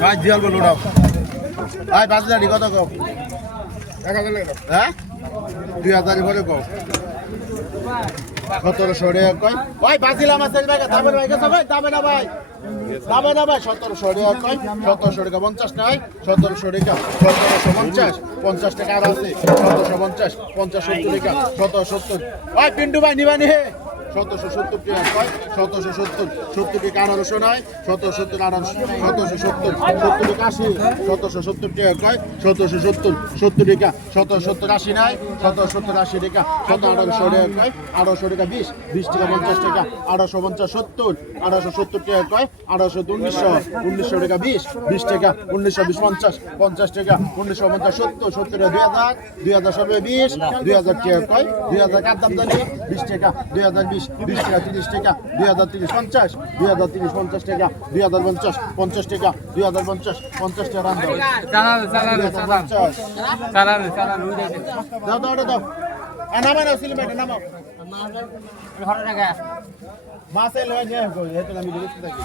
ভাই জিয়াল বল উঠাও ভাই 5000 কত কও 1000 হ্যাঁ 2000 বলে কও 1700 টাকা কই ভাই বাজিলাম আছে ভাই দাবে ভাই গেছে ভাই দাবে না ভাই 1700 টাকা কই 1700 টাকা 50 নাই 1700 টাকা 1750 50 টাকা আর আছে 1750 50 70 টাকা 1770 ভাই পিন্টু ভাই নিবানি হে 1770 টাকা কয় 1770 70 টাকা 1800 নয় 1770 1770 70 টাকা 80 1770 টাকা কয় 1770 70 টাকা 1770 80 নয় 1770 80 টাকা 1700 টাকা কয় 1800 টাকা 20 20 টাকা 50 টাকা 1850 70 1870 টাকা কয় 1800 1900 টাকা 20 20 টাকা 1920 50 50 টাকা 1950 70 70 টাকা 2000 সর্বে 20 2000 টাকা কয় 2000 কার দাম জানি 20 টাকা 2020 20 টাকা 30 টাকা 2030 50 2030 50 টাকা 2050 50 টাকা 2050 50 টাকা রান দাও দাও নামা না সিলিমেন্ট নামা মাসে লয়ে যায় কই এটা আমি দেখতে থাকি